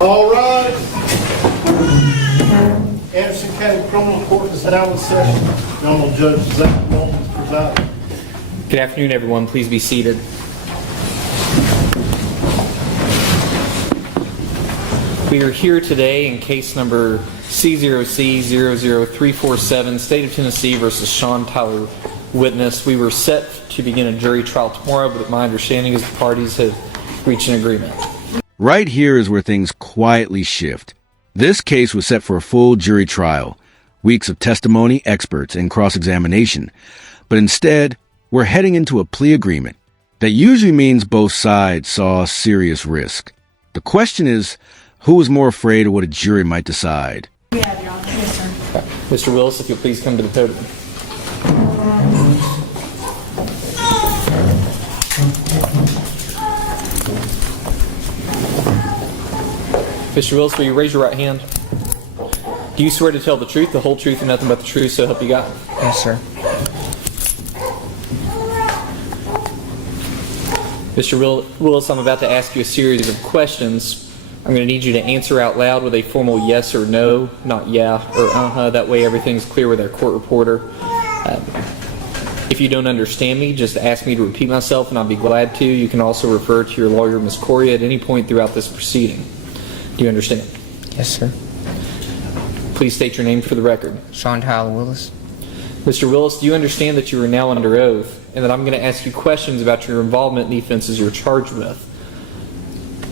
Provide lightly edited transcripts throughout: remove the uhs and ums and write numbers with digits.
All right. Anderson County Criminal Court is now in session. Honorable Judge Zolman is presiding. Good afternoon, everyone. Please be seated. We are here today in case number C0C00347, State of Tennessee versus Shawn Ty Willis. We were set to begin a jury trial tomorrow, but my understanding is the parties have reached an agreement. Right here is where things quietly shift. This case was set for a full jury trial, weeks of testimony, experts, and cross-examination. But instead, we're heading into a plea agreement. That usually means both sides saw serious risk. The question is, who was more afraid of what a jury might decide? Yeah, Your Honor. Yes, sir. Mr. Willis, if you'll please come to the podium. Mr. Willis, will you raise your right hand? Do you swear to tell the truth, the whole truth, and nothing but the truth, so help you God? Yes, sir. Mr. Willis, I'm about to ask you a series of questions. I'm going to need you to answer out loud with a formal yes or no, not yeah or uh-huh. That way everything's clear with our court reporter. If you don't understand me, just ask me to repeat myself and I'll be glad to. You can also refer to your lawyer, Ms. Corey, at any point throughout this proceeding. Do you understand? Yes, sir. Please state your name for the record. Shawn Ty Willis. Mr. Willis, do you understand that you are now under oath and that I'm going to ask you questions about your involvement in the offenses you're charged with?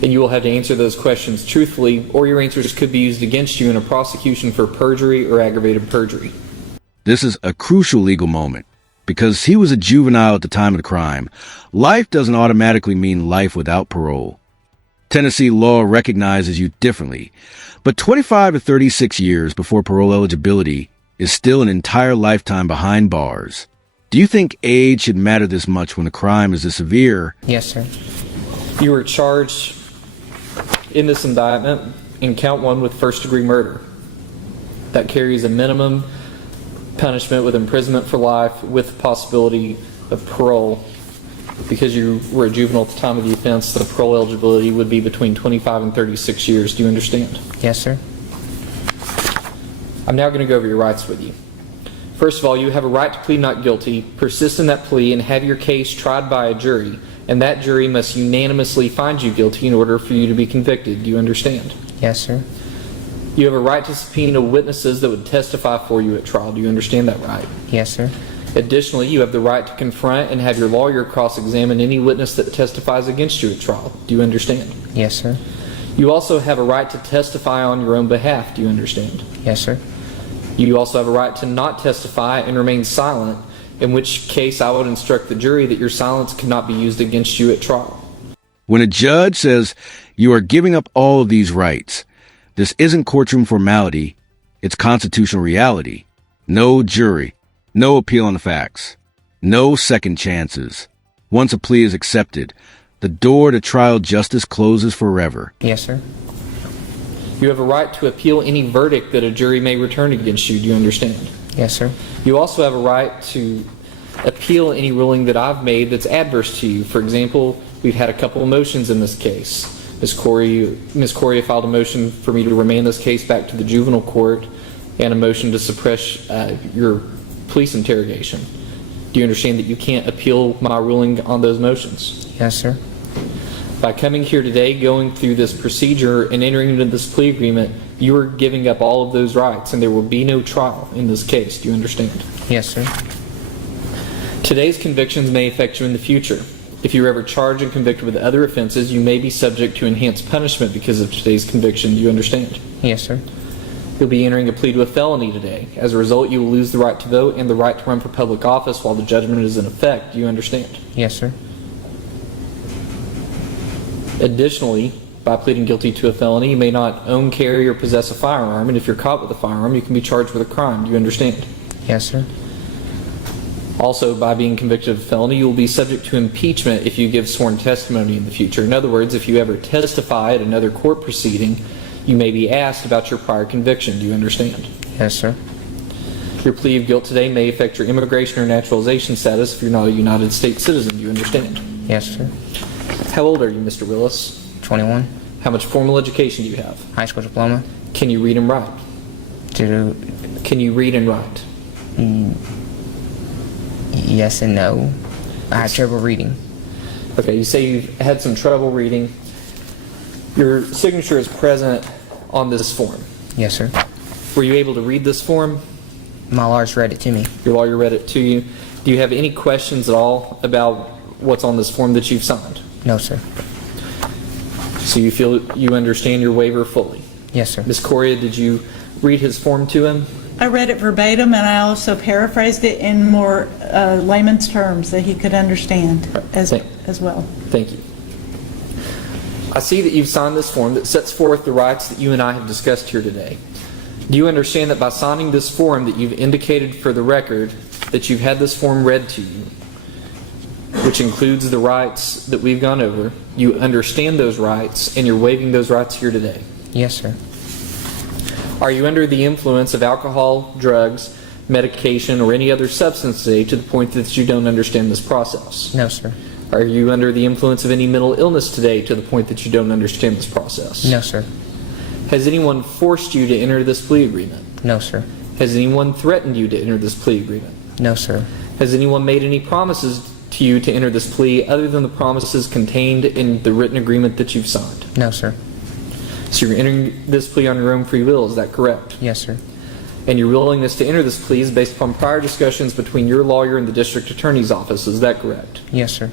And you will have to answer those questions truthfully, or your answers could be used against you in a prosecution for perjury or aggravated perjury. This is a crucial legal moment. Because he was a juvenile at the time of the crime, life doesn't automatically mean life without parole. Tennessee law recognizes you differently, but 25 to 36 years before parole eligibility is still an entire lifetime behind bars. Do you think age should matter this much when the crime is this severe? Yes, sir. You were charged in this indictment in count 1 with first-degree murder. That carries a minimum punishment with imprisonment for life with possibility of parole. Because you were a juvenile at the time of the offense, the parole eligibility would be between 25 and 36 years. Do you understand? Yes, sir. I'm now going to go over your rights with you. First of all, you have a right to plead not guilty, persist in that plea, and have your case tried by a jury, and that jury must unanimously find you guilty in order for you to be convicted. Do you understand? Yes, sir. You have a right to subpoena witnesses that would testify for you at trial. Do you understand that right? Yes, sir. Additionally, you have the right to confront and have your lawyer cross-examine any witness that testifies against you at trial. Do you understand? Yes, sir. You also have a right to testify on your own behalf. Do you understand? Yes, sir. You also have a right to not testify and remain silent, in which case I would instruct the jury that your silence cannot be used against you at trial. When a judge says you are giving up all of these rights, this isn't courtroom formality, it's constitutional reality. No jury, no appeal on the facts, no second chances. Once a plea is accepted, the door to trial justice closes forever. Yes, sir. You have a right to appeal any verdict that a jury may return against you. Do you understand? Yes, sir. You also have a right to appeal any ruling that I've made that's adverse to you. For example, we've had a couple of motions in this case. Ms. Corey filed a motion for me to remand this case back to the juvenile court and a motion to suppress your police interrogation. Do you understand that you can't appeal my ruling on those motions? Yes, sir. By coming here today, going through this procedure, and entering into this plea agreement, you are giving up all of those rights, and there will be no trial in this case. Do you understand? Yes, sir. Today's convictions may affect you in the future. If you're ever charged and convicted with other offenses, you may be subject to enhanced punishment because of today's conviction. Do you understand? Yes, sir. You'll be entering a plea to a felony today. As a result, you will lose the right to vote and the right to run for public office while the judgment is in effect. Do you understand? Yes, sir. Additionally, by pleading guilty to a felony, you may not own, carry, or possess a firearm, and if you're caught with a firearm, you can be charged with a crime. Do you understand? Yes, sir. Also, by being convicted of a felony, you will be subject to impeachment if you give sworn testimony in the future. In other words, if you ever testify at another court proceeding, you may be asked about your prior conviction. Do you understand? Yes, sir. Your plea of guilt today may affect your immigration or naturalization status if you're not a United States citizen. Do you understand? Yes, sir. How old are you, Mr. Willis? 21. How much formal education do you have? High school diploma. Can you read and write? Can you read and write? Yes and no. I had trouble reading. Okay, you say you've had some trouble reading. Your signature is present on this form. Yes, sir. Were you able to read this form? My lawyer's read it to me. Your lawyer read it to you. Do you have any questions at all about what's on this form that you've signed? No, sir. So you feel you understand your waiver fully? Yes, sir. Ms. Correa, did you read his form to him? I read it verbatim, and I also paraphrased it in more layman's terms that he could understand as well. Thank you. I see that you've signed this form that sets forth the rights that you and I have discussed here today. Do you understand that by signing this form that you've indicated for the record that you've had this form read to you, which includes the rights that we've gone over, you understand those rights and you're waiving those rights here today? Yes, sir. Are you under the influence of alcohol, drugs, medication, or any other substance today to the point that you don't understand this process? No, sir. Are you under the influence of any mental illness today to the point that you don't understand this process? No, sir. Has anyone forced you to enter this plea agreement? No, sir. Has anyone threatened you to enter this plea agreement? No, sir. Has anyone made any promises to you to enter this plea other than the promises contained in the written agreement that you've signed? No, sir. So you're entering this plea on your own free will, is that correct? Yes, sir. And your willingness to enter this plea is based upon prior discussions between your lawyer and the district attorney's office, is that correct? Yes, sir.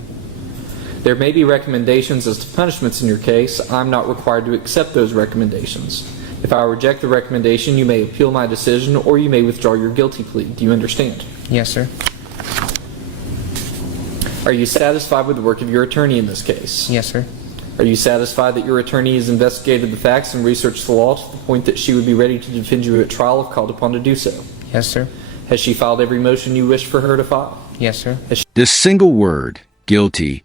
There may be recommendations as to punishments in your case. I'm not required to accept those recommendations. If I reject the recommendation, you may appeal my decision or you may withdraw your guilty plea. Do you understand? Yes, sir. Are you satisfied with the work of your attorney in this case? Yes, sir. Are you satisfied that your attorney has investigated the facts and researched the law to the point that she would be ready to defend you at trial if called upon to do so? Yes, sir. Has she filed every motion you wish for her to file? Yes, sir. This single word, guilty,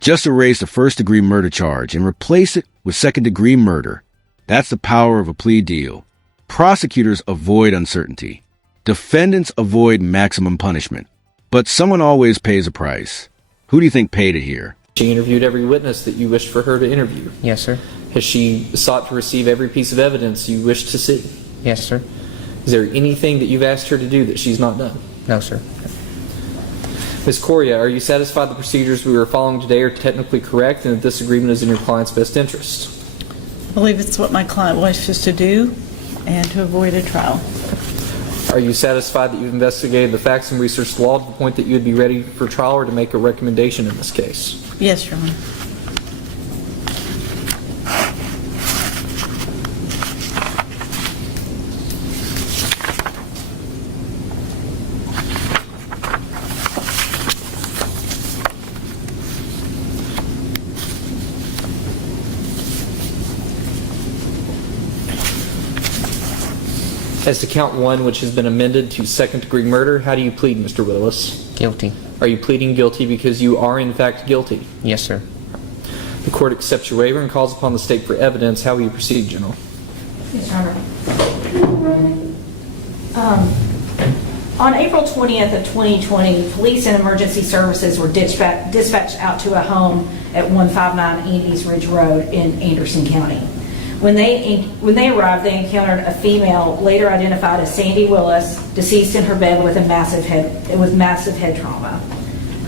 just erase the first-degree murder charge and replace it with second-degree murder. That's the power of a plea deal. Prosecutors avoid uncertainty. Defendants avoid maximum punishment. But someone always pays a price. Who do you think paid it here? She interviewed every witness that you wished for her to interview. Yes, sir. Has she sought to receive every piece of evidence you wish to see? Yes, sir. Is there anything that you've asked her to do that she's not done? No, sir. Ms. Correa, are you satisfied the procedures we are following today are technically correct and that this agreement is in your client's best interest? I believe it's what my client wishes to do and to avoid a trial. Are you satisfied that you've investigated the facts and researched the law to the point that you would be ready for trial or to make a recommendation in this case? Yes, Your Honor. As to count one, which has been amended to second-degree murder, how do you plead, Mr. Willis? Guilty. Are you pleading guilty because you are in fact guilty? Yes, sir. The court accepts your waiver and calls upon the state for evidence. How will you proceed, General? Yes, Your Honor. On April 20th of 2020, police and emergency services were dispatched out to a home at 159 Andes Ridge Road in Anderson County. When they arrived, they encountered a female later identified as Sandy Willis, deceased in her bed with massive head trauma.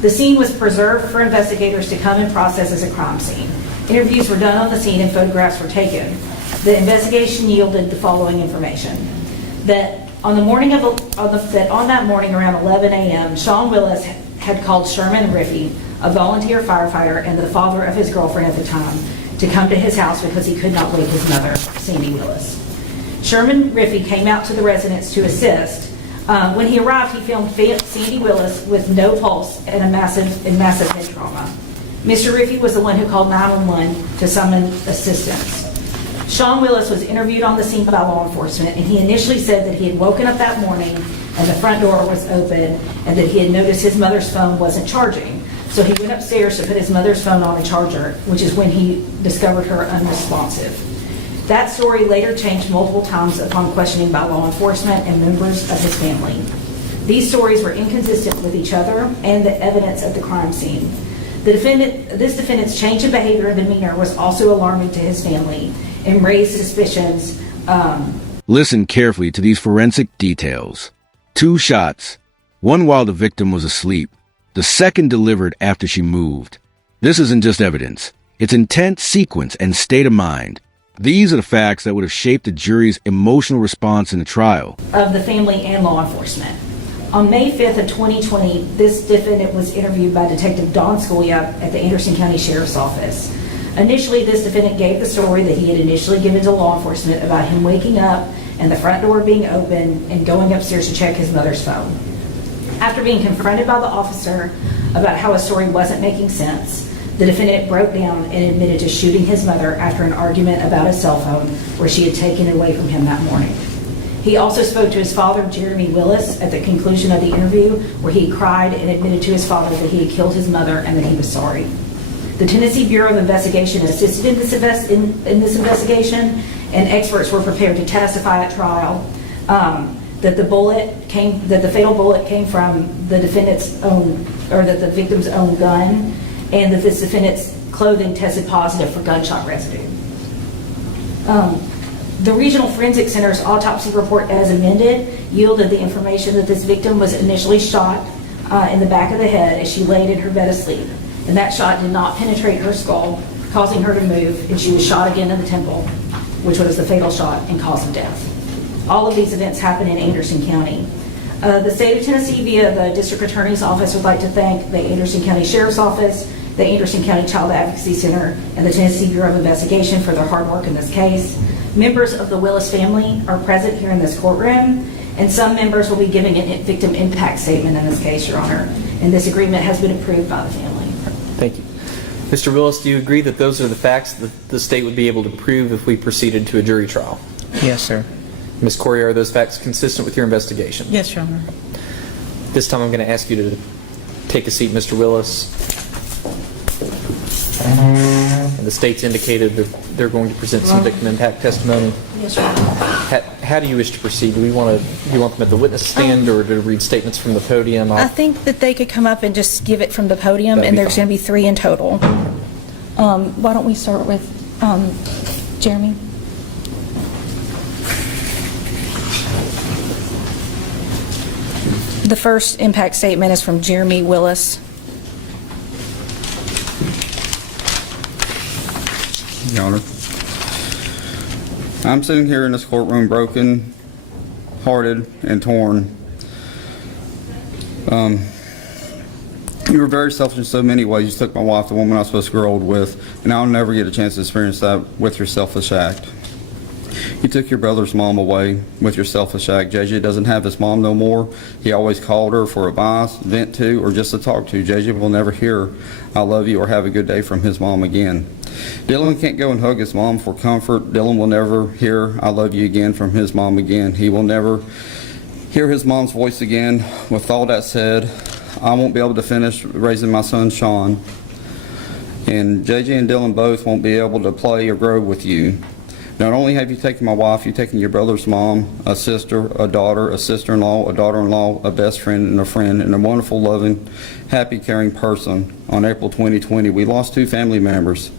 The scene was preserved for investigators to come and process as a crime scene. Interviews were done on the scene and photographs were taken. The investigation yielded the following information: that on that morning around 11 a.m., Shawn Willis had called Sherman Riffey, a volunteer firefighter and the father of his girlfriend at the time, to come to his house because he could not wake his mother, Sandy Willis. Sherman Riffey came out to the residence to assist. When he arrived, he found Sandy Willis with no pulse and massive head trauma. Mr. Riffey was the one who called 911 to summon assistance. Shawn Willis was interviewed on the scene by law enforcement, and he initially said that he had woken up that morning and the front door was open and that he had noticed his mother's phone wasn't charging. So he went upstairs to put his mother's phone on a charger, which is when he discovered her unresponsive. That story later changed multiple times upon questioning by law enforcement and members of his family. These stories were inconsistent with each other and the evidence at the crime scene. This defendant's change in behavior and demeanor was also alarming to his family and raised suspicions. Listen carefully to these forensic details. 2 shots, one while the victim was asleep, the second delivered after she moved. This isn't just evidence. It's intent, sequence, and state of mind. These are the facts that would have shaped the jury's emotional response in the trial. Of the family and law enforcement. On May 5th of 2020, this defendant was interviewed by Detective Don Scalia at the Anderson County Sheriff's Office. Initially, this defendant gave the story that he had initially given to law enforcement about him waking up and the front door being open and going upstairs to check his mother's phone. After being confronted by the officer about how his story wasn't making sense, the defendant broke down and admitted to shooting his mother after an argument about his cell phone where she had taken it away from him that morning. He also spoke to his father, Jeremy Willis, at the conclusion of the interview, where he cried and admitted to his father that he had killed his mother and that he was sorry. The Tennessee Bureau of Investigation assisted in this investigation, and experts were prepared to testify at trial that the fatal bullet came from the defendant's own, or that the victim's own gun, and that this defendant's clothing tested positive for gunshot residue. The Regional Forensic Center's autopsy report, as amended, yielded the information that this victim was initially shot in the back of the head as she laid in her bed asleep. And that shot did not penetrate her skull, causing her to move, and she was shot again in the temple, which was the fatal shot and cause of death. All of these events happened in Anderson County. The state of Tennessee, via the District Attorney's Office, would like to thank the Anderson County Sheriff's Office, the Anderson County Child Advocacy Center, and the Tennessee Bureau of Investigation for their hard work in this case. Members of the Willis family are present here in this courtroom, and some members will be giving a victim impact statement in this case, Your Honor. And this agreement has been approved by the family. Thank you. Mr. Willis, do you agree that those are the facts that the state would be able to prove if we proceeded to a jury trial? Yes, sir. Ms. Corey, are those facts consistent with your investigation? Yes, Your Honor. This time I'm going to ask you to take a seat, Mr. Willis. And the state's indicated that they're going to present some victim impact testimony. Yes, Your Honor. How do you wish to proceed? Do you want them at the witness stand or to read statements from the podium? I think that they could come up and just give it from the podium, That'd and be there's fine. going to be 3 in total. Why don't we start with Jeremy? The first impact statement is from Jeremy Willis. Your Honor, I'm sitting here in this courtroom broken, hearted, and torn. You were very selfish in so many ways. You took my wife, the woman I was supposed to grow old with, and I'll never get a chance to experience that with your selfish act. You took your brother's mom away with your selfish act. JJ doesn't have his mom no more. He always called her for advice, vent to, or just to talk to. JJ will never hear "I love you" or "have a good day" from his mom again. Dylan can't go and hug his mom for comfort. Dylan will never hear "I love you" again from his mom again. He will never hear his mom's voice again. With all that said, I won't be able to finish raising my son Shawn, and JJ and Dylan both won't be able to play or grow with you. Not only have you taken my wife, you've taken your brother's mom, a sister, a daughter, a sister-in-law, a daughter-in-law, a best friend, and a wonderful, loving, happy, caring person. On April 2020, we lost 2 family members.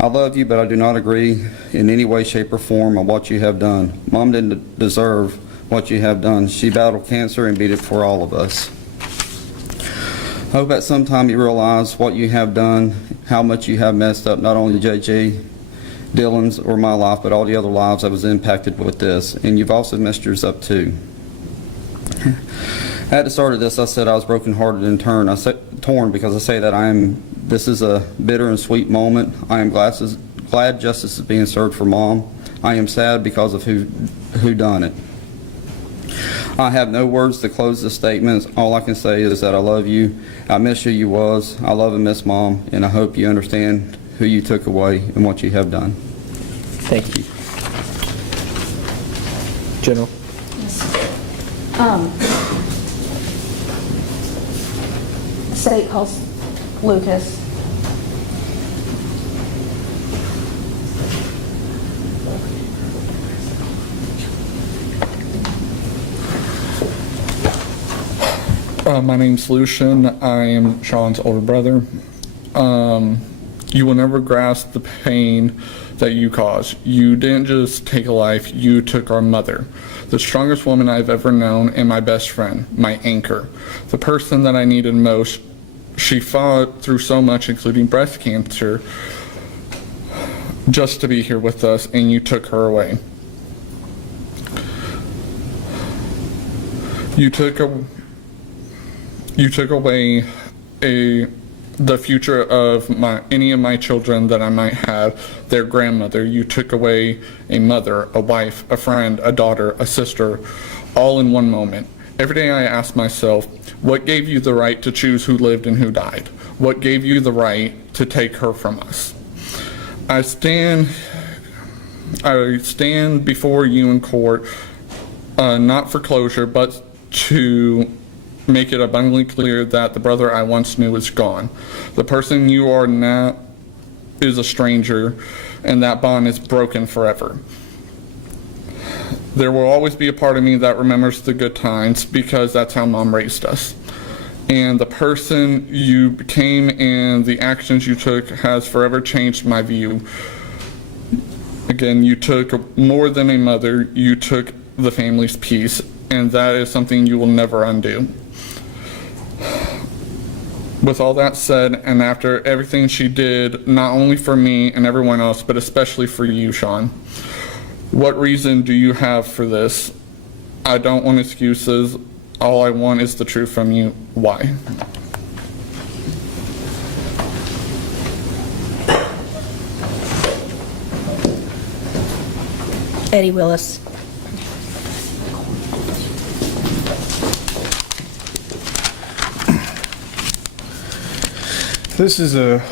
I love you, but I do not agree in any way, shape, or form on what you have done. Mom didn't deserve what you have done. She battled cancer and beat it for all of us. I hope at some time you realize what you have done, how much you have messed up, not only JJ, Dylan's, or my life, but all the other lives that was impacted with this. And you've also messed yours up too. At the start of this, I said I was brokenhearted and torn because I say that this is a bitter and sweet moment. I am glad justice is being served for Mom. I am sad because of who done it. I have no words to close the statements. All I can say is that I love you. I miss who you was. I love and miss Mom, and I hope you understand who you took away and what you have done. Thank you. General. State calls Lucas. My name's Lucian. I am Shawn's older brother. You will never grasp the pain that you caused. You didn't just take a life, you took our mother, the strongest woman I've ever known and my best friend, my anchor, the person that I needed most. She fought through so much, including breast cancer, just to be here with us, and you took her away. You took away the future of any of my children that I might have, their grandmother. You took away a mother, a wife, a friend, a daughter, a sister, all in one moment. Every day I ask myself, what gave you the right to choose who lived and who died? What gave you the right to take her from us? I stand before you in court, not for closure, but to make it abundantly clear that the brother I once knew is gone. The person you are now is a stranger, and that bond is broken forever. There will always be a part of me that remembers the good times, because that's how Mom raised us. And the person you became and the actions you took has forever changed my view. Again, you took more than a mother, you took the family's peace, and that is something you will never undo. With all that said, and after everything she did, not only for me and everyone else, but especially for you, Shawn, what reason do you have for this? I don't want excuses. All I want is the truth from you. Why? Eddie Willis. This is a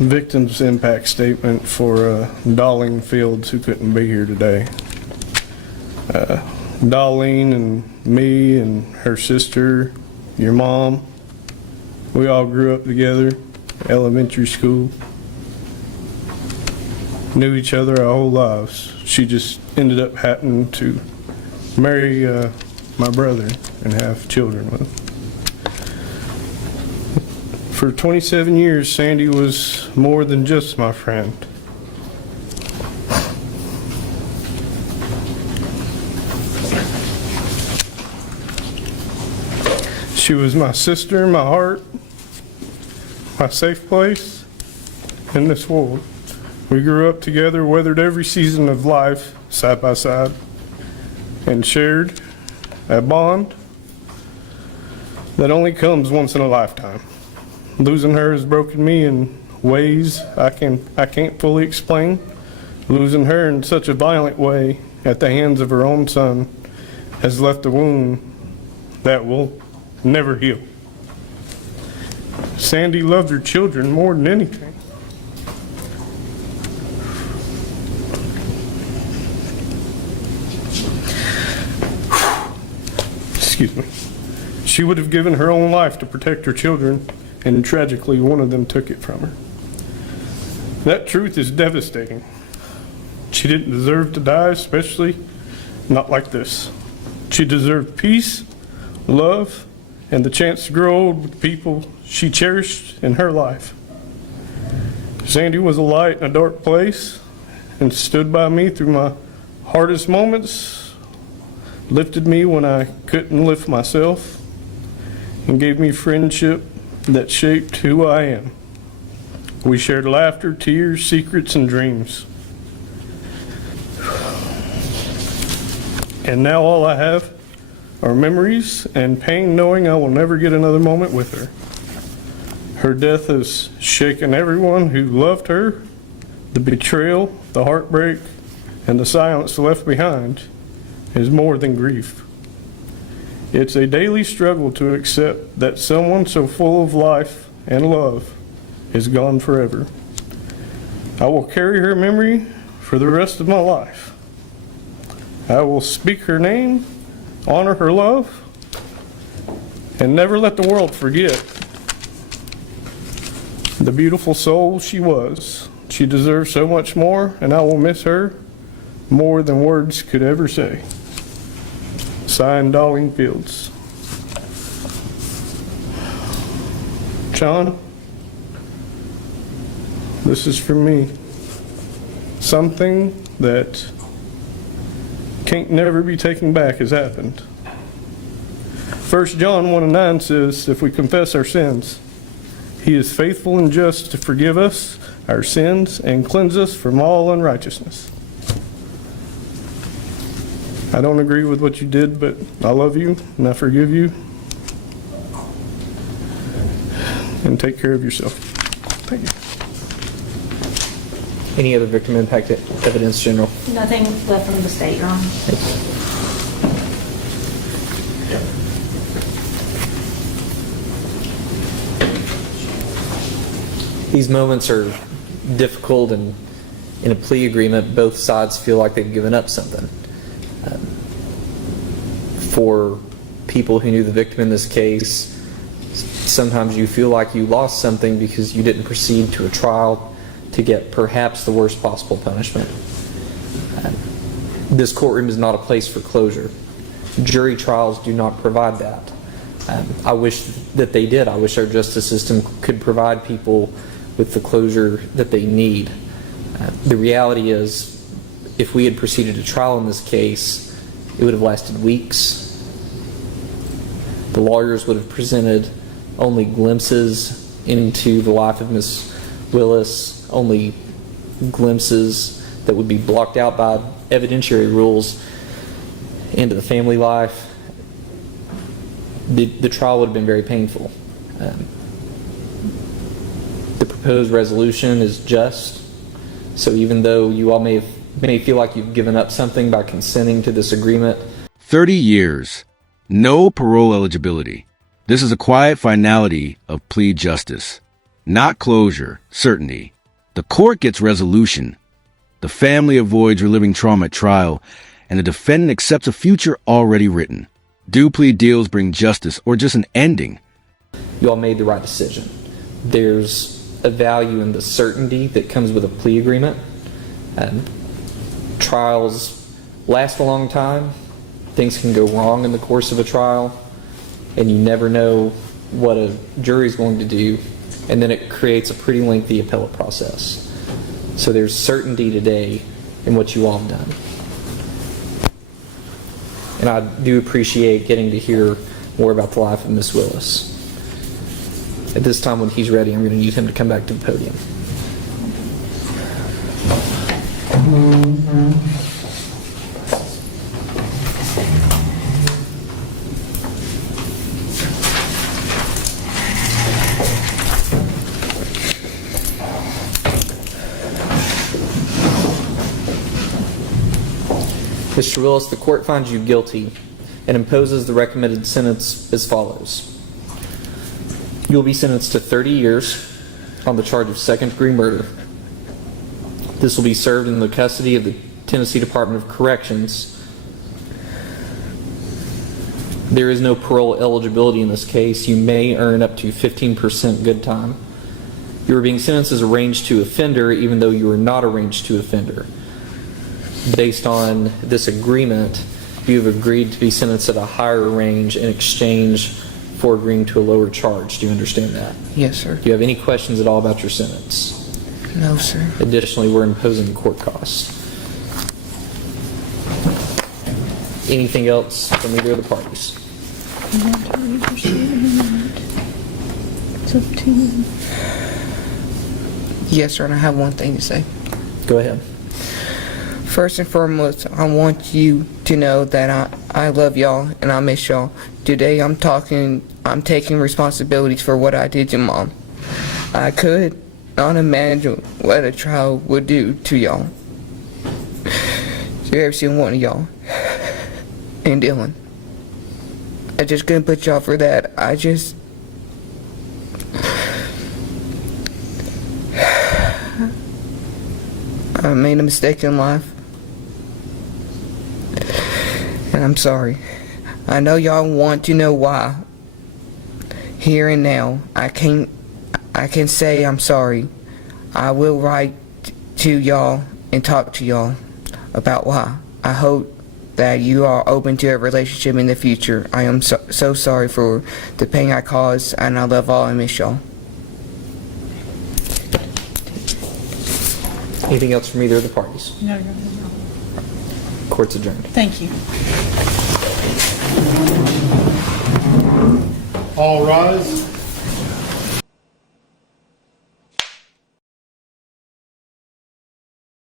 victim's impact statement for Darlene Fields, who couldn't be here today. Darlene and me and her sister, your mom, we all grew up together, elementary school, knew each other our whole lives. She just ended up happening to marry my brother and have children with him. For 27 years, Sandy was more than just my friend. She was my sister, my heart, my safe place in this world. We grew up together, weathered every season of life side by side, and shared a bond that only comes once in a lifetime. Losing her has broken me in ways I can't fully explain. Losing her in such a violent way at the hands of her own son has left a wound that will never heal. Sandy loved her children more than anything. Excuse me. She would have given her own life to protect her children, and tragically, one of them took it from her. That truth is devastating. She didn't deserve to die, especially not like this. She deserved peace, love, and the chance to grow old with people she cherished in her life. Sandy was a light in a dark place and stood by me through my hardest moments, lifted me when I couldn't lift myself, and gave me friendship that shaped who I am. We shared laughter, tears, secrets, and dreams. And now all I have are memories and pain, knowing I will never get another moment with her. Her death has shaken everyone who loved her. The betrayal, the heartbreak, and the silence left behind is more than grief. It's a daily struggle to accept that someone so full of life and love is gone forever. I will carry her memory for the rest of my life. I will speak her name, honor her love, and never let the world forget the beautiful soul she was. She deserves so much more, and I will miss her more than words could ever say. Signed, Darlene Fields. Shawn, this is from me. Something that can't never be taken back has happened. 1 John 1:9 says, if we confess our sins, he is faithful and just to forgive us our sins and cleanse us from all unrighteousness. I don't agree with what you did, but I love you and I forgive you. And take care of yourself. Thank you. Any other victim impact evidence, General? Nothing left from the state, Your Honor. These moments are difficult, and in a plea agreement, both sides feel like they've given up something. For people who knew the victim in this case, sometimes you feel like you lost something because you didn't proceed to a trial to get perhaps the worst possible punishment. This courtroom is not a place for closure. Jury trials do not provide that. I wish that they did. I wish our justice system could provide people with the closure that they need. The reality is, if we had proceeded to trial in this case, it would have lasted weeks. The lawyers would have presented only glimpses into the life of Ms. Willis, only glimpses that would be blocked out by evidentiary rules into the family life. The trial would have been very painful. The proposed resolution is just, so even though you all may feel like you've given up something by consenting to this agreement. 30 years. No parole eligibility. This is a quiet finality of plea justice. Not closure, certainty. The court gets resolution. The family avoids reliving trauma at trial, and the defendant accepts a future already written. Do plea deals bring justice or just an ending? You all made the right decision. There's a value in the certainty that comes with a plea agreement. Trials last a long time. Things can go wrong in the course of a trial, and you never know what a jury's going to do, and then it creates a pretty lengthy appellate process. So there's certainty today in what you all have done. And I do appreciate getting to hear more about the life of Miss Willis. At this time, when he's ready, I'm going to need him to come back to the podium. Mr. Willis, the court finds you guilty and imposes the recommended sentence as follows. You will be sentenced to 30 years on the charge of second-degree murder. This will be served in the custody of the Tennessee Department of Corrections. There is no parole eligibility in this case. You may earn up to 15% good time. You are being sentenced as a range 2 offender, even though you are not a range 2 offender. Based on this agreement, you have agreed to be sentenced at a higher range in exchange for agreeing to a lower charge. Do you understand that? Yes, sir. Do you have any questions at all about your sentence? No, sir. Additionally, we're imposing court costs. Anything else from either of the parties? It's up to you. Yes, sir, and I have one thing to say. Go ahead. First and foremost, I want you to know that I love y'all and I miss y'all. Today I'm taking responsibilities for what I did to Mom. I could not imagine what a trial would do to y'all. To every single one of y'all. And Dylan. I just couldn't put y'all for that. I made a mistake in life. And I'm sorry. I know y'all want to know why. Here and now, I can say I'm sorry. I will write to y'all and talk to y'all about why. I hope that you are open to a relationship in the future. I am so sorry for the pain I caused, and I love all and miss y'all. Anything else from either of the parties? No, Court's adjourned. thank you. All rise.